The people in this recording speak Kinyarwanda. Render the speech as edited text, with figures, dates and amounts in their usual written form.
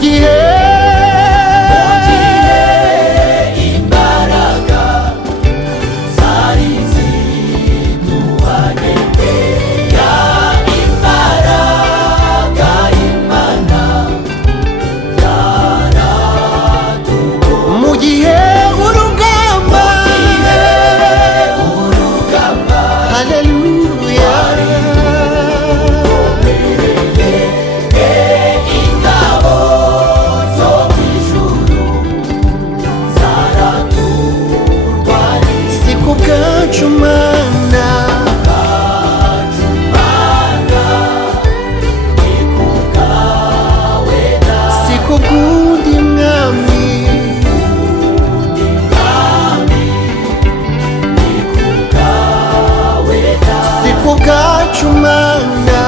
gihe imbaraga zari ziduhanye, ya imbaraga y'Imana yaratubonye. mu gihe urugamba, haleluya, ingabo zo mw'ijuru zaraturwaniye. si ku bwacu Mana, ni ku bwawe Data. si ku bw'undi mwami, Ni ku bwawe Data. si ku bwacu Mana.